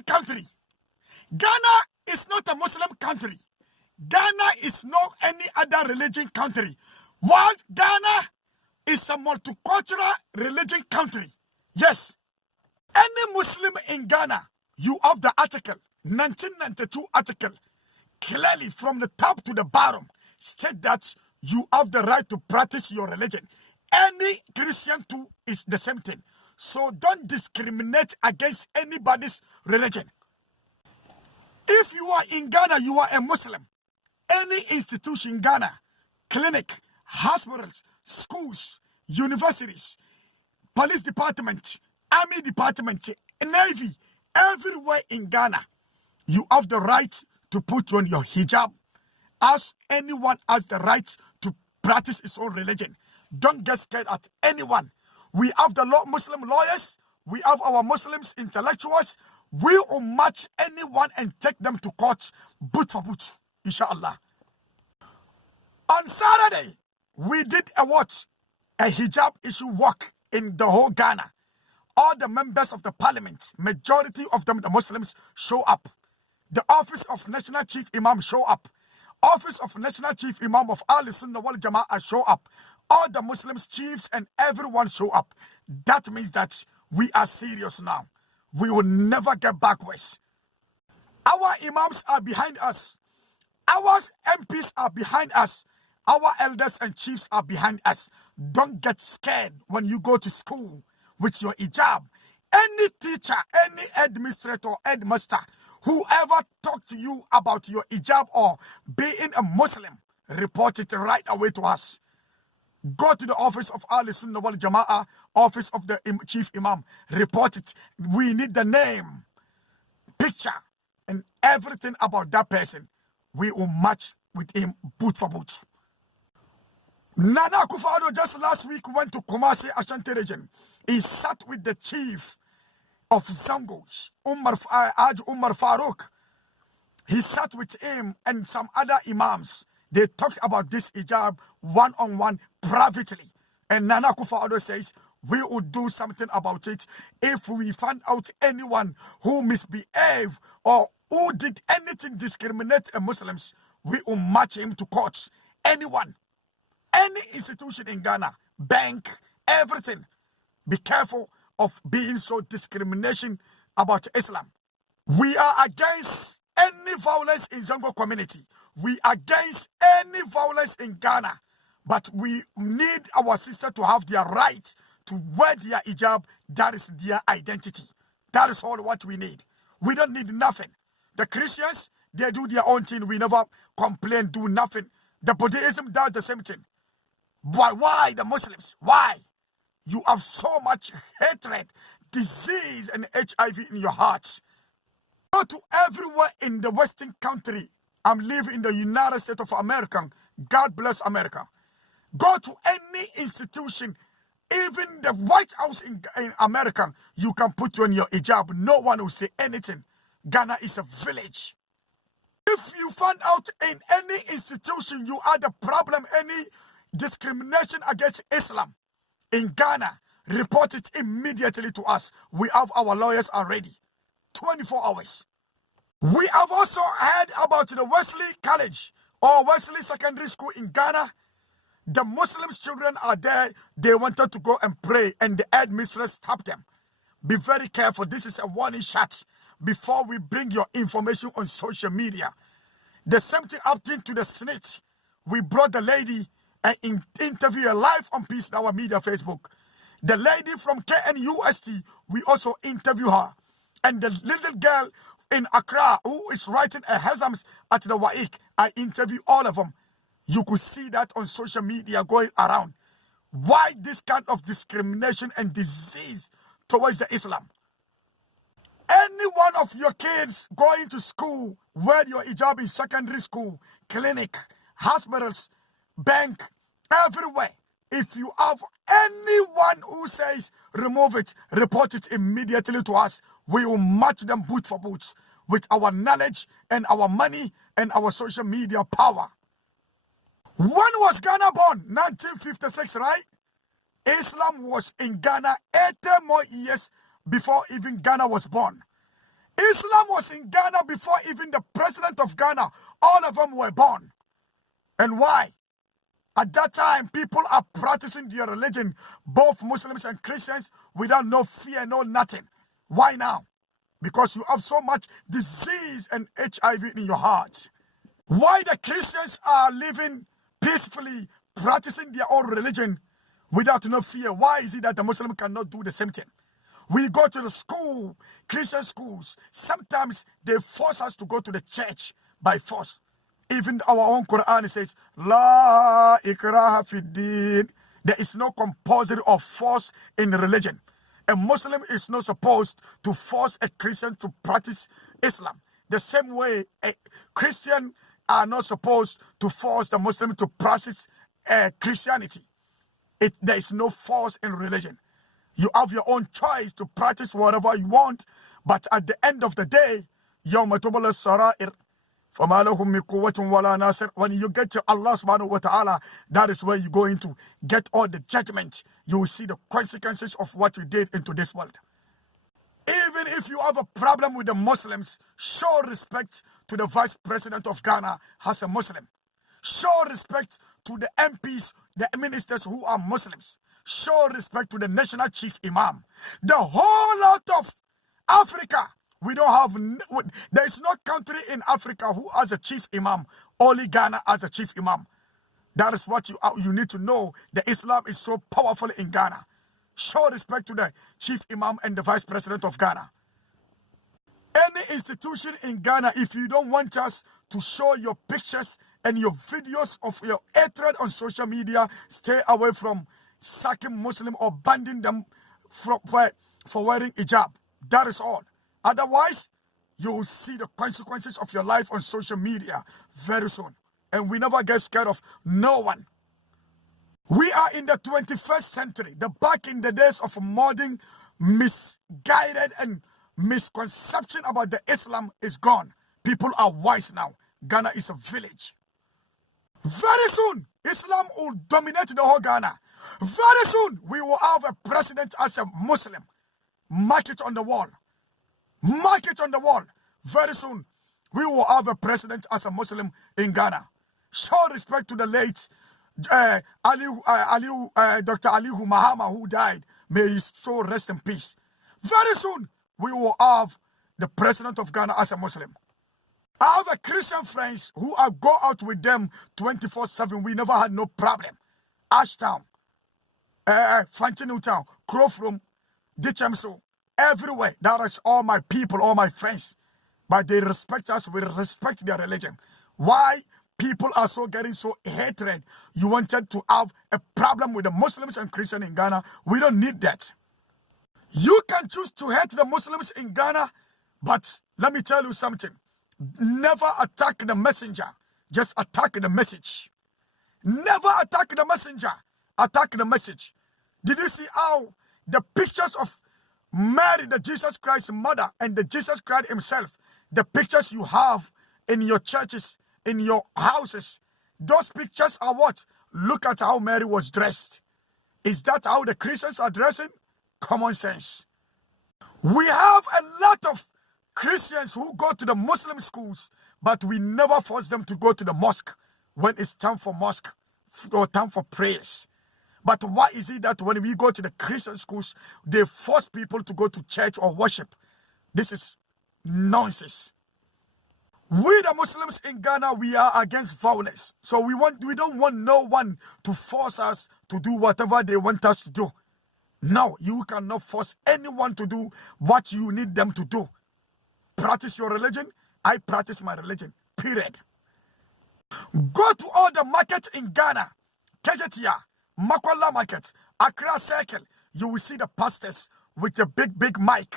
Christian country. Ghana is not a Muslim country. Ghana is not any other religion country. What? Ghana is a multicultural religion country. Yes. Any Muslim in Ghana, you have the article, 1992 article, clearly from the top to the bottom, state that you have the right to practice your religion. Any Christian too is the same thing. So don't discriminate against anybody's religion. If you are in Ghana, you are a Muslim. Any institution in Ghana, clinic, hospitals, schools, universities, police department, army department, navy, everywhere in Ghana, you have the right to put on your hijab, as anyone has the right to practice his own religion. Don't get scared at anyone. We have the Muslim lawyers. We have our Muslims intellectuals. We will match anyone and take them to court, boot for boot, inshallah. On Saturday, we did a hijab issue walk in the whole Ghana. All the members of the parliament, majority of them, the Muslims, show up. The office of National Chief Imam show up. Office of National Chief Imam of Ahl Sunnah wal Jama'ah show up. All the Muslims, chiefs, and everyone show up. That means that we are serious now. We will never get backwards. Our imams are behind us. Our MPs are behind us. Our elders and chiefs are behind us. Don't get scared when you go to school with your hijab. Any teacher, any administrator, headmaster, whoever talk to you about your hijab or being a Muslim, report it right away to us. Go to the office of Ahl Sunnah wal Jama'ah, office of the Chief Imam. Report it. We need the name, picture, and everything about that person. We will match with him boot for boot. Nana Akufo-Addo just last week went to Kumasi, Ashanti region. He sat with the chief of Zango, Haj Umar Farouk. He sat with him and some other imams. They talked about this hijab one-on-one privately. And Nana Akufo-Addo says, we will do something about it if we find out anyone who misbehaved or who did anything discriminate Muslims, we will match him to courts. Anyone, any institution in Ghana, bank, everything. Be careful of being so discrimination about Islam. We are against any violence in Zango community. We are against any violence in Ghana. But we need our sister to have their right to wear their hijab. That is their identity. That is all what we need. We don't need nothing. The Christians, they do their own thing. We never complain, do nothing. The Buddhism does the same thing. But why the Muslims? Why? You have so much hatred, disease, and HIV in your heart. Go to everywhere in the Western country. I'm living in the United States of America. God bless America. Go to any institution, even the White House in America, you can put on your hijab. No one will say anything. Ghana is a village. If you find out in any institution you had a problem, any discrimination against Islam in Ghana, report it immediately to us. We have our lawyers already. 24 hours. We have also heard about the Wesley College or Wesley Secondary School in Ghana. The Muslim children are there. They wanted to go and pray, and the headmistress stopped them. Be very careful. This is a warning shot before we bring your information on social media. The same thing happened to the snitch. We brought the lady and interview her live on Peace in our media Facebook. The lady from KNUST, we also interview her. And the little girl in Accra who is writing a exams at the WAEC, I interview all of them. You could see that on social media going around. Why this kind of discrimination and disease towards the Islam? Any one of your kids going to school, wear your hijab in secondary school, clinic, hospitals, bank, everywhere. If you have anyone who says remove it, report it immediately to us. We will match them boot for boot with our knowledge and our money and our social media power. When was Ghana born? 1956, right? Islam was in Ghana 80 more years before even Ghana was born. Islam was in Ghana before even the president of Ghana, all of them were born. And why? At that time, people are practicing their religion, both Muslims and Christians, without no fear, no nothing. Why now? Because you have so much disease and HIV in your heart. Why the Christians are living peacefully, practicing their own religion without no fear? Why is it that the Muslim cannot do the same thing? We go to the school, Christian schools. Sometimes they force us to go to the church by force. Even our own Quran says, La ikraha fid din. There is no compulsory or force in religion. A Muslim is not supposed to force a Christian to practice Islam. The same way a Christian are not supposed to force the Muslim to practice Christianity. There is no force in religion. You have your own choice to practice whatever you want, but at the end of the day, يَوْمَ تُبْلَى السَّرَائِرُ فَمَا لَهُم مِّن قُوَّةٍ وَلَا نَاصِرٍ. When you get to Allah subhanahu wa ta'ala, that is where you're going to get all the judgment. You will see the consequences of what you did into this world. Even if you have a problem with the Muslims, show respect to the Vice President of Ghana as a Muslim. Show respect to the MPs, the ministers who are Muslims. Show respect to the National Chief Imam. The whole lot of Africa, we don't have, there is no country in Africa who has a Chief Imam. Only Ghana has a Chief Imam. That is what you need to know. The Islam is so powerful in Ghana. Show respect to the Chief Imam and the Vice President of Ghana. Any institution in Ghana, if you don't want us to show your pictures and your videos of your hatred on social media, stay away from sacking Muslim or banning them for wearing hijab. That is all. Otherwise, you will see the consequences of your life on social media very soon. And we never get scared of no one. We are in the 21st century. The back in the days of modern misguided and misconception about the Islam is gone. People are wise now. Ghana is a village. Very soon, Islam will dominate the whole Ghana. Very soon, we will have a president as a Muslim. Mark it on the wall. Mark it on the wall. Very soon, we will have a president as a Muslim in Ghana. Show respect to the late Dr. Alihu Mahama, who died. May his soul rest in peace. Very soon, we will have the president of Ghana as a Muslim. I have a Christian friends who I go out with them 24/7. We never had no problem. Ashtown, Fantinu Town, Crowfrom, Ditchamso, everywhere. That is all my people, all my friends. But they respect us. We respect their religion. Why? People are getting so hatred. You wanted to have a problem with the Muslims and Christians in Ghana. We don't need that. You can choose to hate the Muslims in Ghana, but let me tell you something. Never attack the messenger. Just attack the message. Never attack the messenger. Attack the message. Did you see how the pictures of Mary, the Jesus Christ's mother, and the Jesus Christ himself, the pictures you have in your churches, in your houses, those pictures are what? Look at how Mary was dressed. Is that how the Christians are dressing? Common sense. We have a lot of Christians who go to the Muslim schools, but we never force them to go to the mosque when it's time for mosque or time for prayers. But why is it that when we go to the Christian schools, they force people to go to church or worship? This is nonsense. We the Muslims in Ghana, we are against violence. So we don't want no one to force us to do whatever they want us to do. No, you cannot force anyone to do what you need them to do. Practice your religion, I practice my religion. Period. Go to all the markets in Ghana. Kejetia, Makwala Market, Accra Circle. You will see the pastors with the big mic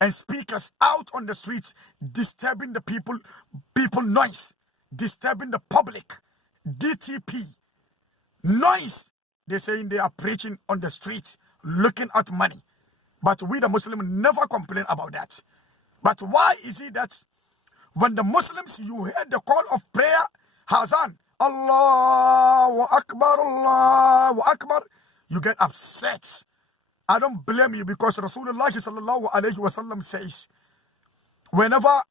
and speakers out on the streets, disturbing the people noise, disturbing the public. DTP. Noise. They're saying they are preaching on the streets, looking at money. But we the Muslims never complain about that. But why is it that when the Muslims, you hear the call of prayer, Hazan, Allahu Akbar, you get upset. I don't blame you because Rasulullah sallallahu alayhi wa sallam says, Whenever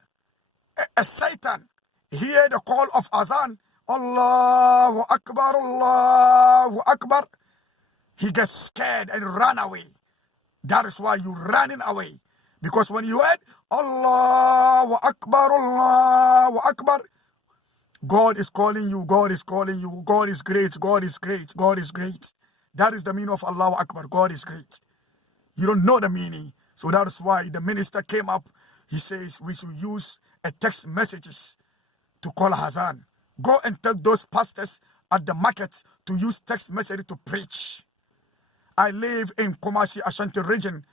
a Satan hear the call of Azan, Allahu Akbar, he gets scared and run away. That is why you're running away. Because when you heard Allahu Akbar, God is calling you, God is calling you, God is great, God is great, God is great. That is the meaning of Allahu Akbar, God is great. You don't know the meaning. So that is why the minister came up. He says we should use a text messages to call Hazan. Go and tell those pastors at the market to use text message to preach. I live in Kumasi, Ashanti region,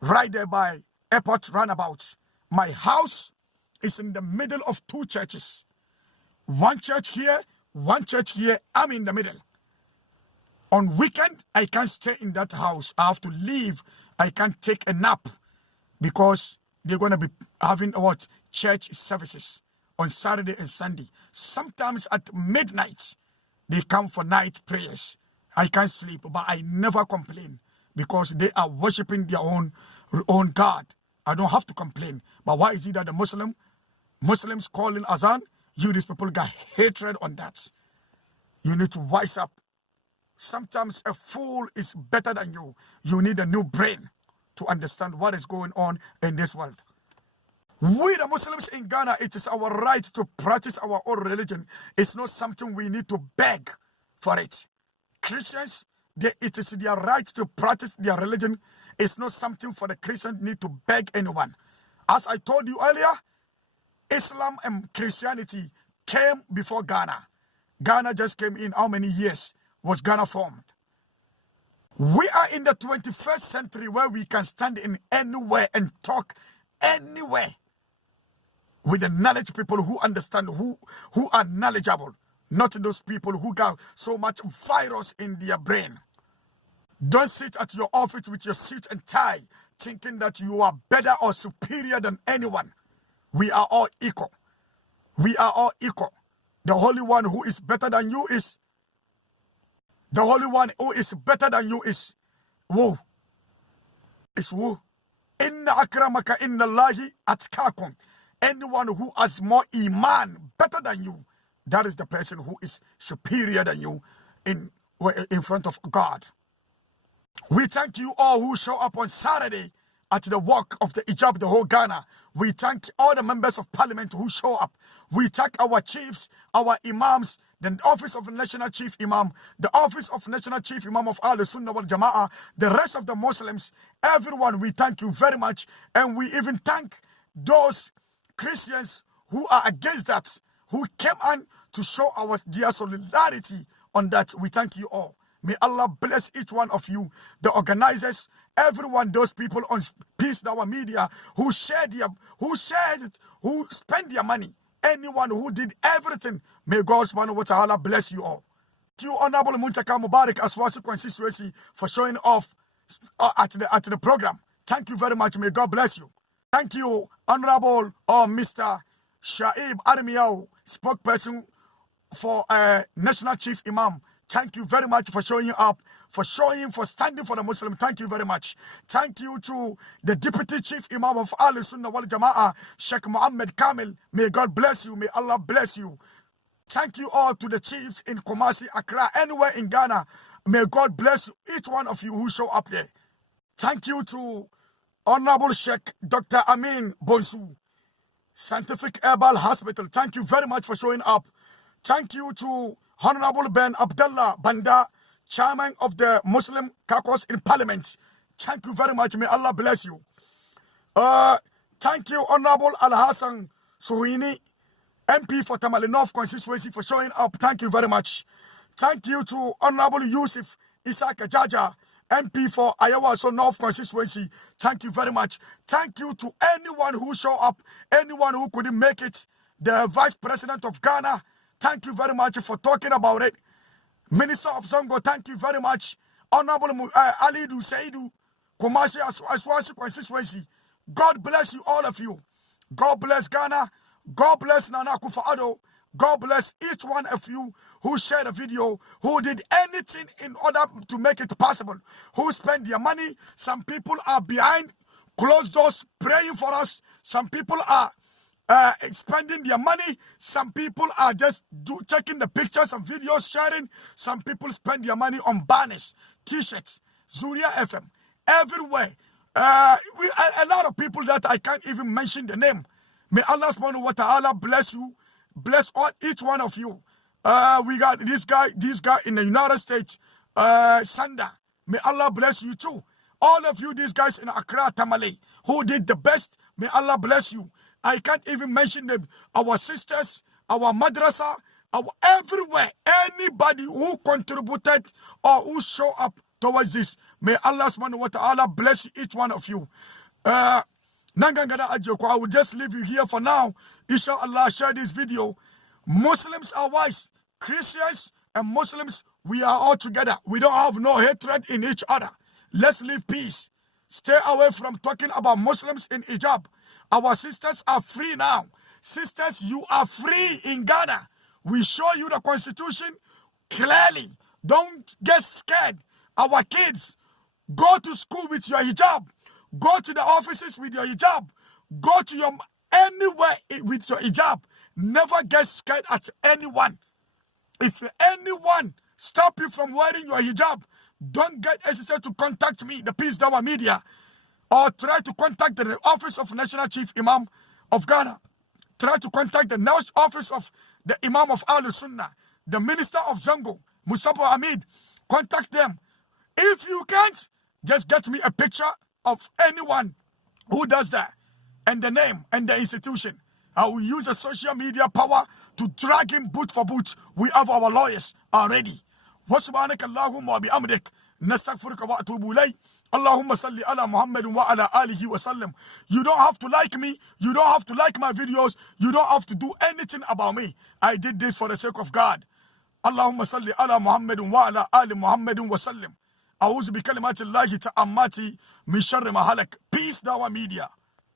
right there by airport roundabout. My house is in the middle of two churches. One church here, one church here. I'm in the middle. On weekend, I can't stay in that house. I have to leave. I can't take a nap because they're going to be having what? Church services on Saturday and Sunday. Sometimes at midnight, they come for night prayers. I can't sleep, but I never complain because they are worshiping their own God. I don't have to complain. But why is it that the Muslims calling Azan? You, these people, got hatred on that. You need to wise up. Sometimes a fool is better than you. You need a new brain to understand what is going on in this world. We, the Muslims in Ghana, it is our right to practice our own religion. It's not something we need to beg for it. Christians, it is their right to practice their religion. It's not something for the Christians need to beg anyone. As I told you earlier, Islam and Christianity came before Ghana. Ghana just came in. How many years was Ghana formed? We are in the 21st century where we can stand in anywhere and talk anywhere with the knowledge people who understand, who are knowledgeable, not those people who got so much virus in their brain. Don't sit at your office with your suit and tie thinking that you are better or superior than anyone. We are all equal. We are all equal. The Holy One who is better than you is the Holy One who is better than you is who? Is who? Inna akramaka inna Allahi atkakum. Anyone who has more iman, better than you, that is the person who is superior than you in front of God. We thank you all who show up on Saturday at the walk of the Hijab, the whole Ghana. We thank all the members of parliament who show up. We thank our chiefs, our imams, the office of National Chief Imam, the office of National Chief Imam of Al Sunnah wal Jama'ah, the rest of the Muslims, everyone, we thank you very much. And we even thank those Christians who are against that, who came on to show their solidarity on that. We thank you all. May Allah bless each one of you, the organizers, everyone, those people on Peace Dawa Media who shared it, who spent their money, anyone who did everything. May God subhanahu wa ta'ala bless you all. Thank you, Honorable Muntaka Mubarak Aswasi constituency, for showing off at the program. Thank you very much. May God bless you. Thank you, Honorable Mr. Shaib Armiao, spokesperson for National Chief Imam. Thank you very much for showing up, for standing for the Muslim. Thank you very much. Thank you to the Deputy Chief Imam of Al Sunnah wal Jama'ah, Sheikh Muhammad Kamil. May God bless you. May Allah bless you. Thank you all to the chiefs in Kumasi, Accra, anywhere in Ghana. May God bless you, each one of you who show up there. Thank you to Honorable Sheikh Dr. Amin Bonsu, Scientific Herbal Hospital. Thank you very much for showing up. Thank you to Honorable Ben Abdullah Banda, Chairman of the Muslim Caucus in Parliament. Thank you very much. May Allah bless you. Thank you, Honorable Al-Hassan Suhini, MP for Tamale North constituency, for showing up. Thank you very much. Thank you to Honorable Yusuf Isaac Jaja, MP for Ayawaso North constituency. Thank you very much. Thank you to anyone who showed up, anyone who couldn't make it. The Vice President of Ghana, thank you very much for talking about it. Minister of Zongo, thank you very much. Honorable Alidu Saidu, Kumasi Aswasi constituency. God bless you, all of you. God bless Ghana. God bless Nana Akufo-Addo. God bless each one of you who shared a video, who did anything in order to make it possible, who spent their money. Some people are behind closed doors praying for us. Some people are spending their money. Some people are just checking the pictures and videos, sharing. Some people spend their money on banners, t-shirts, Zuria FM, everywhere. A lot of people that I can't even mention the name. May Allah subhanahu wa ta'ala bless you, bless each one of you. We got this guy in the United States, Sanda. May Allah bless you too. All of you, these guys in Accra, Tamale, who did the best, may Allah bless you. I can't even mention them. Our sisters, our madrasa, our everywhere. Anybody who contributed or who show up towards this, may Allah subhanahu wa ta'ala bless each one of you. I will just leave you here for now. Inshallah, share this video. Muslims are wise. Christians and Muslims, we are all together. We don't have no hatred in each other. Let's live peace. Stay away from talking about Muslims in hijab. Our sisters are free now. Sisters, you are free in Ghana. We show you the constitution clearly. Don't get scared. Our kids, go to school with your hijab. Go to the offices with your hijab. Go to anywhere with your hijab. Never get scared at anyone. If anyone stop you from wearing your hijab, don't get hesitant to contact me, the Peace Dawa Media, or try to contact the office of National Chief Imam of Ghana. Try to contact the office of the Imam of Al Sunnah, the Minister of Zango, Mustafa Hamid. Contact them. If you can't, just get me a picture of anyone who does that, and the name and the institution. I will use the social media power to drag him boot for boot. We have our lawyers already. وسبحانك اللهم وبحمدك نستغفرك وأتوب إليك اللهم صل على محمد وعلى آله وسلم. You don't have to like me. You don't have to like my videos. You don't have to do anything about me. I did this for the sake of God. اللهم صل على محمد وعلى آل محمد وسلم. أعوذ بكلمات الله تأماتي من شر ما هلك. Peace Dawa Media.